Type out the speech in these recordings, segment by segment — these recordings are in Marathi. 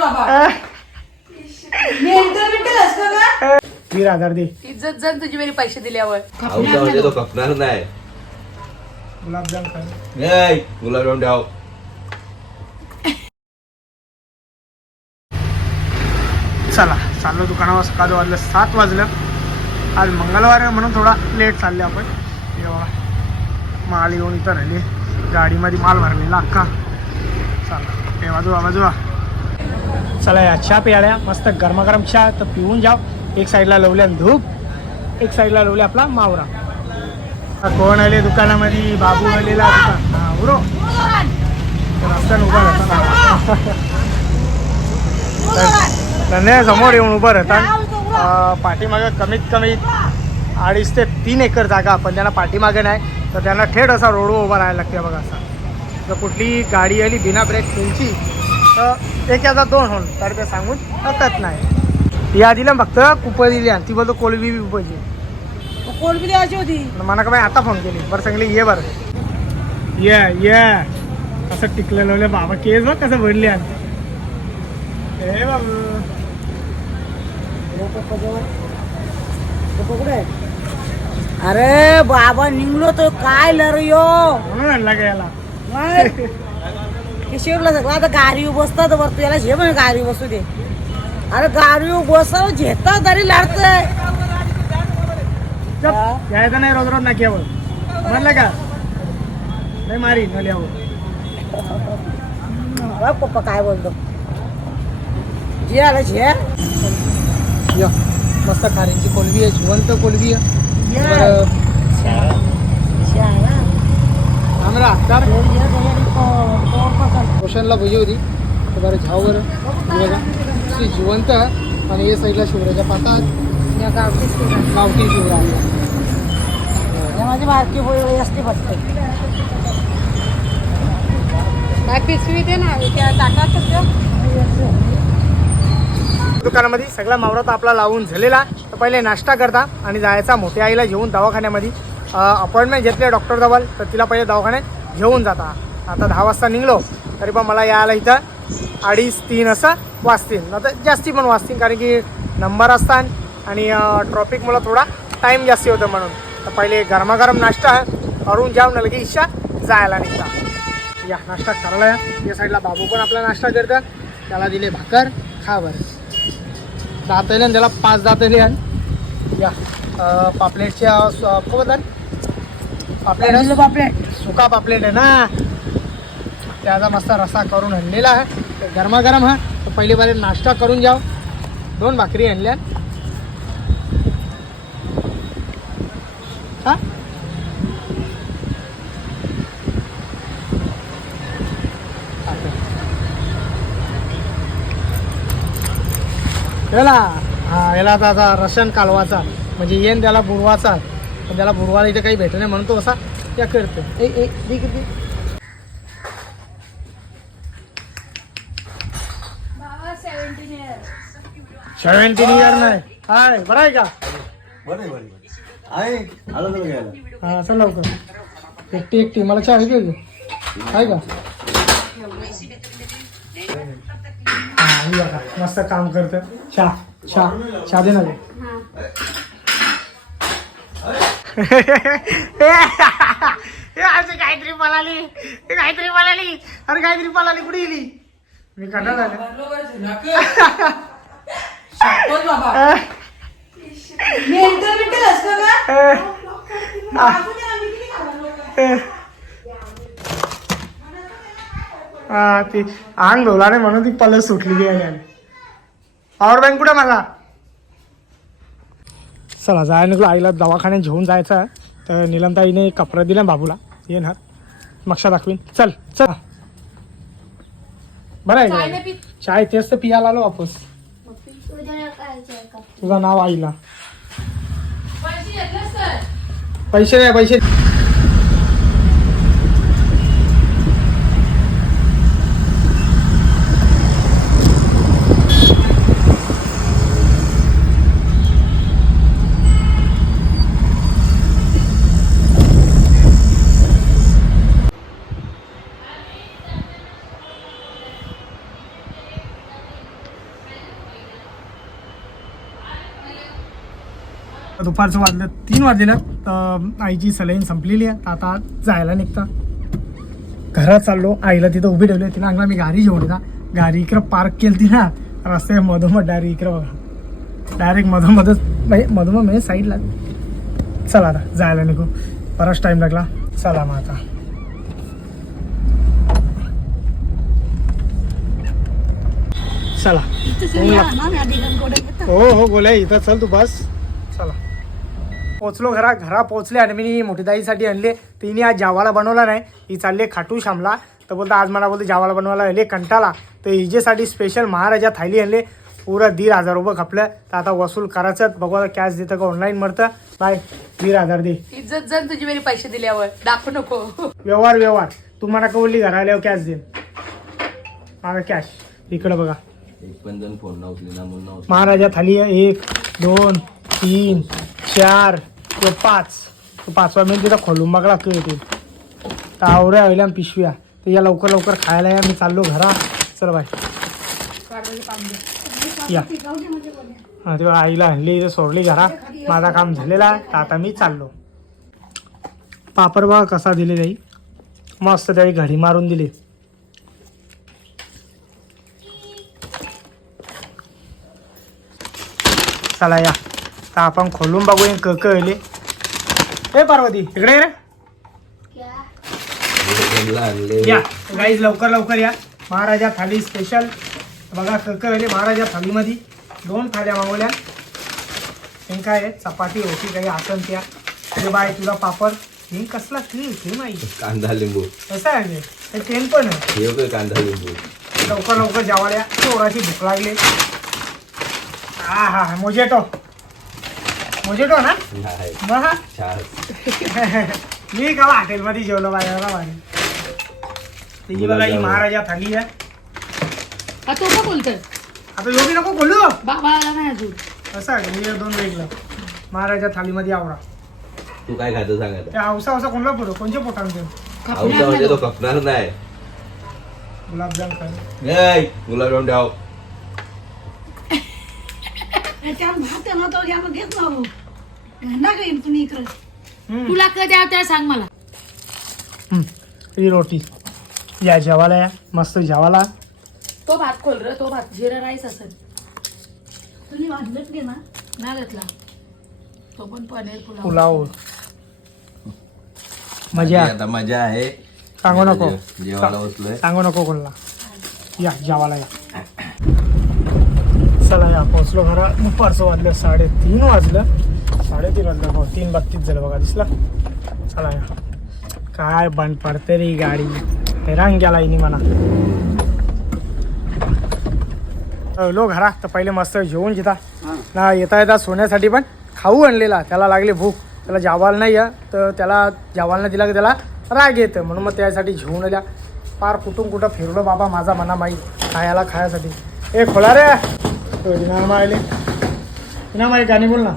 बाबा. मेंटल बिंटल असतं का वीर हजार दे. इज्जत जण तुझी मेरी पैसे दिल्यावर. म्हणजे तो कपणार नाही. गुलाबजाम खा नाही गुलाबजाम ठेव चला चाललो दुकानावर. सकाळ वाजलं सात वाजलं. आज मंगळवार आहे म्हणून थोडा लेट चालले आपण. बघा माल येऊन इथं राहिले. गाडीमध्ये माल भरलेला अख्खा. चला हे बाजूला बाजूला. चला या चहा प्याड्या मस्त गरमागरम चहा तर पिऊन जाव. एक साईडला लवल्या धूप. एक साईडला लवल्या आपला मावरा. कोण आले दुकानामध्ये? बाबू आलेला दुकान हा उरो. रस्त्यानं उभा राहता धन्य समोर येऊन उभं राहता. पाठीमागं कमीत कमी अडीच ते तीन एकर जागा पण त्यांना पाठीमागे नाही तर त्यांना थेट असा रोडवर उभा राहायला लागते बघा असा. जर कुठली गाडी आली बिना ब्रेक त्यांची तर एक याचा दोन होऊन तर ते सांगून हकत नाही. या दिल्या फक्त कुप दिली आणि ती बोलतो कोलबी बी पाहिजे कोलबी द्यायची होती. मला का बाई आता फोन केली. बरं सांगली ये बरं. ये ये. असं टिकलेलं बाबा केस बघ कसं भरली आणि ए बाबू. अरे बाबा निघलो तो काय लर यो? म्हणून आणला का याला? किशोरला सगळं आता गाडी बसतात वरती याला झे म्हणे गाडी बसू दे. अरे गाडी बसव झेता तरी लढतय चप. यायचं नाही रोज रोज नाक्यावर. म्हणलं का? नाही मारी नल्यावर. पप्पा काय बोलतो. झे आला झे या. मस्त खारींची कोलबी आहे जिवंत कोलबी आहे. अत्तार रोशनला पाहिजे होती. तर बरं झाव बरं. हे बघा. नुसती जिवंत आणि या साईडला शिवराच्या पातात गावठी शिवरा माझी बारकी पोळी असते फक्त. काय पिशवी दे ना. त्या ताटात दुकानामध्ये सगळा मावरा तर आपला लावून झालेला. तर पहिले नाश्ता करता आणि जायचा मोठ्या आईला घेऊन दवाखान्यामध्ये. अपॉइंटमेंट घेतली डॉक्टर जवळ तर तिला पहिले दवाखान्यात घेऊन जाता. आता दहा वाजता निघलो तरी पण मला यायला इथं अडीच तीन असं वाजतील. आता जास्ती पण वाजतील कारण की नंबर असतात आणि ट्रॉपिकमुळं थोडा टाईम जास्ती होतं म्हणून. तर पहिले गरमागरम नाश्ता करून जाऊन ना लगे इच्छा जायला निघता. या नाश्ता करायला या. साईडला बाबू पण आपला नाश्ता करतात. त्याला दिले भाकर खा बरं. दात आणि त्याला पाच दात आणि. या पापलेटच्या बदल पापलेट? पापलेट सुका पापलेट आहे ना. त्याचा मस्त रसा करून आणलेला आहे. ते गरमागरम हा. तर पहिले पहिले नाश्ता करून जाऊ. दोन भाकरी आणल्या. हा? याला. हा याला आता रशन कालवाचा. म्हणजे येन त्याला बुडवाचा पण त्याला बुडवायला इथे काही भेटत नाही म्हणून तो असा या करतो ए ए दे किती सेव्हन्टीन इयर नाही. हाय बरं आहे का? बरं बरं आहे. आलं तुला घ्यायला हा चल लवकर. एकटी एकटी मला चहा आहे का आहे का? हा ही बघा मस्त काम करतं चहा चहा चहा दे ना रे. हे असे काहीतरी पळाली काहीतरी पळाली अरे काहीतरी पळाली कुठे गेली? मी कंटाळ झाले. हा ती अंग धुला नाही म्हणून ती पलस सुटली गेली याने पॉवर बँक कुठे मला चला जाय निघलो. आईला दवाखान्यात घेऊन जायचं आहे. तर निलमताईने कपडे दिले बाबूला. येणार मक्षा दाखवीन. चल चल. बरं आहे चाय का? तेच तर पियाला आलो वापस. तुझं नाव आईला. पैसे पैसे दुपारचं वाजलं तीन वाजलेलं तर आईची सलाईन संपलेली आहे. आता जायला निघता. घरात चाललो आईला तिथं उभी ठेवली. तिला सांगला मी गाडी घेऊन येता गाडी इकडं पार्क केली ती ना रस्त्या मधोमध डायरेक्ट इकडं बघा. डायरेक्ट मधोमधच म्हणजे मधोमध म्हणजे साईडला चला आता जायला निघू. बराच टाईम लागला. चला मग आता. चला. हो हो गोल्या इथं चल तू बस. चला. पोचलो घरा घरा पोचले आणि मी मोठी दाईसाठी आणले. तिने आज जावाला बनवला नाही. ही चालले खाटू शामला तर बोलता आज मला बोलतो जावाला बनवायला आणले कंटाला तर हिजेसाठी स्पेशल महाराजा थाली आणले. पुरं दीड हजार रुपये खपलं. तर आता वसूल करायचं. बघू आता कॅश देतं का ऑनलाईन मरतं. बाय. दीड हजार दे. इज्जत जर तुझी मेरी पैसे दिल्यावर. दाखवू नको. व्यवहार व्यवहार. तुम्हाला का बोलली घरा आल्यावर कॅश देईन माझा कॅश इकडं बघा. एक पण जण फोन ना म्हणून महाराजा थाली आहे एक दोन तीन. चार किंवा पाच. तो पाचवा मेन तिथं खोलून बघा लागतो येतील तावऱ्या आवऱ्या पिशव्या. तर या लवकर लवकर खायला या मी चाललो घरा. चल बाय. या. हा तेव्हा आईला आणली इथं सोडली घरा. माझा काम झालेला आहे तर आता मी चाललो. पापड बघा कसा दिले ताई. मस्त त्याही घडी मारून दिली. चला या. तर आपण खोलून बघूया क कळले ए पार्वती इकडे ये रे. या गाईज लवकर लवकर या. महाराजा थाली स्पेशल बघा क कळले महाराजा थालीमध्ये. दोन थाल्या मागवल्या. हे काय आहे? चपाती होती काही आसन त्या. ते बाय तुझा पापड. हे कसला क्रीम क्रीम आहे कांदा लिंबू. कसं आहे हे? हे तेल पण आहे. हे कांदा लिंबू. लवकर लवकर जेवायला चोराची भूक लागली. हा हा हा मोजेटो. मोजेटो ना नाही मग हा छान मी का हॉटेलमध्ये जेवलो बाहेर भारी तिची बघा ही महाराजा थाली आहे हा तो का बोलतोय आता योगी नको बोलू बाबा आला नाही अजून असं आहे का? हे दोन वेगळं महाराजा थालीमध्ये आवडा तू काय खातो सांग आता त्या हौसा हौसा कोणला बोलू कोणच्या पोटांचे औसा म्हणजे तो कपणार नाही गुलाबजाम खाणे ए गुलाबजाम ठेव हम्म. तुला कधी द्याव त्या सांग मला. ही रोटी. या जेवायला या. मस्त जेवायला. तो भात खोल र तो भात. जिरा राईस असेल. तुम्ही घे ना. नाही घेतला. तो पण पनीर पुलाव. पुलाव. मजा. आता मजा आहे. सांगू नको. जेवायला बसलोय. सांगू नको कोणला. या जेवायला या. चला या पोचलो घरा. दुपारचं वाजलं साडेतीन वाजलं. साडेतीन वाजलं हो तीन बत्तीस झालं बघा दिसला? चला या. काय बंद पडते रे गाडी. हैराण गेला इनी म्हणा. लो घरा तर पहिले मस्त जेवून घेता. ना येता येता सोन्यासाठी पण खाऊ आणलेला. त्याला लागली भूक. त्याला जेवायला नाही आहे तर त्याला जेवायला नाही दिला की त्याला राग येतं. म्हणून मग त्यासाठी घेऊन आल्या. पार कुठून कुठं फिरलो बाबा माझा मना माहीत खायला खायासाठी. ए खोला रे. दिनार मायले दिनार माय गाणी बोल ना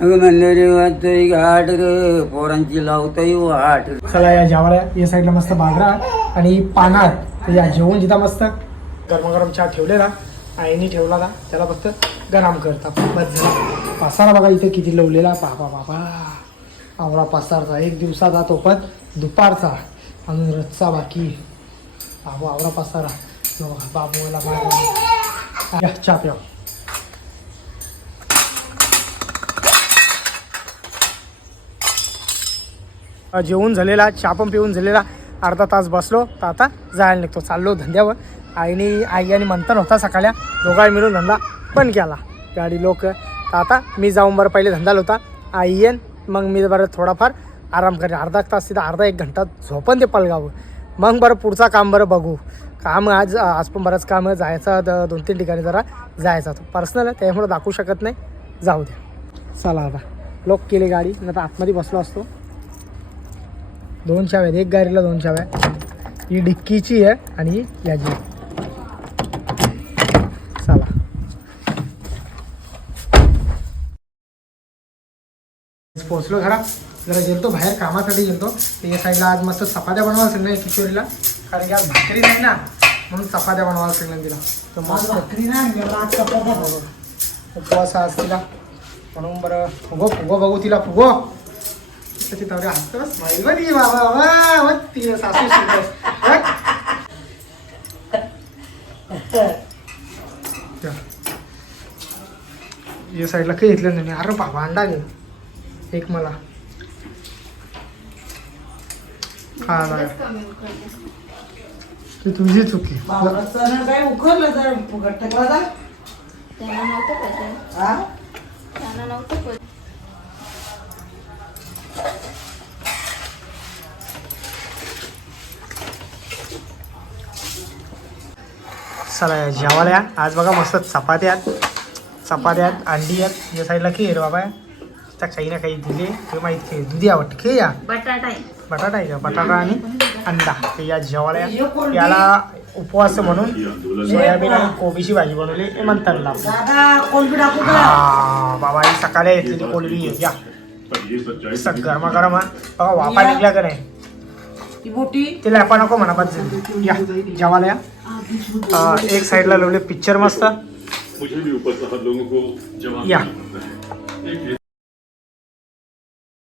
अगं म्हणलं रे वाटतंय घाट रे पोरांची लावतोय वाट चला या जेवायला या साईडला मस्त बाजरा आणि पानार. तर या जेवून जिथं मस्त. गरमागरम चहा ठेवलेला आईने ठेवला ना त्याला फक्त गरम करता. बस झाला. पसारा बघा इथे किती लवलेला. बाबा बाबा आवडा पसारचा. एक दिवसाचा तो पण दुपारचा. अजून रथचा बाकी. बाबू आवडा पसारा. बघा बाबूला बाबू या चहा प्या. जेवून झालेला चहा पण पिऊन झालेला. अर्धा तास बसलो तर आता जायला निघतो. चाललो धंद्यावर. आईने आई आणि मंथन होता सकाळ्या दोघा मिळून धंदा पण केला. गाडी लोक. तर आता मी जाऊन बरं पहिले धंदा होता. आई येईन मग मी बरं थोडाफार आराम करेन. अर्धा एक तास तिथं अर्धा एक घंटा झोपन ते पलगावं. मग बरं पुढचा काम बरं बघू. काम आज आज पण बरंच काम आहे. जायचं द- दोन तीन ठिकाणी जरा जायचं पर्सनल आहे त्यामुळे दाखवू शकत नाही. जाऊ द्या. चला आता. लॉक केली गाडी. नंतर तर आतमध्ये बसलो असतो. दोन शाव्या आहेत. एक गाडीला दोन शाव्या. ही डिक्कीची आहे आणि ही याची आहे. चला. पोचलो घरा जरा गेलतो बाहेर कामासाठी गेलतो. तर या साईडला आज मस्त चपात्या बनवायला सांगितलं किशोरीला. कारण की आज भाकरी नाही ना म्हणून चपात्या बनवायला सांगितलं तिला. तर मस्त. भाकरी नाही आज चपात्या. उपवास आज तिला. म्हणून बरं फुगो फुगो बघू तिला फुगो. त्याची तेवढे हसतं स्माईल बाबा तिला सासू. त्या. या साईडला काही घेतलं नाही. अरे बाबा अंडा घे एक मला. हा नाही ती तुझी चुकी. बाबराचं काय उखरलं जर फुगट टाकला तर त्यांना नव्हतं पाहिजे हा? त्यांना नव्हतं पाहिजे चला या जेवायला या. आज बघा मस्त चपात्या आहेत. चपात्या आहेत अंडी आहेत. या साईडला खीर बाबा. त्या काही ना काही दिले. ते माहीत खीर दुधी आवडते खीर या. बटाटा आहे. बटाटा आहे का? बटाटा आणि अंडा. ते या जेवायला या. याला उपवास म्हणून सोयाबीन आणि कोबीची भाजी बनवली. हे म्हणतात ना हा, बाबा ही सकाळी घेतलेली कोलबी. या सग गरमा गरम. बघा वापा निघला का नाही? तिला आपण नको म्हणा बस या जेवायला या. एक साईडला लावले पिक्चर मस्त. या.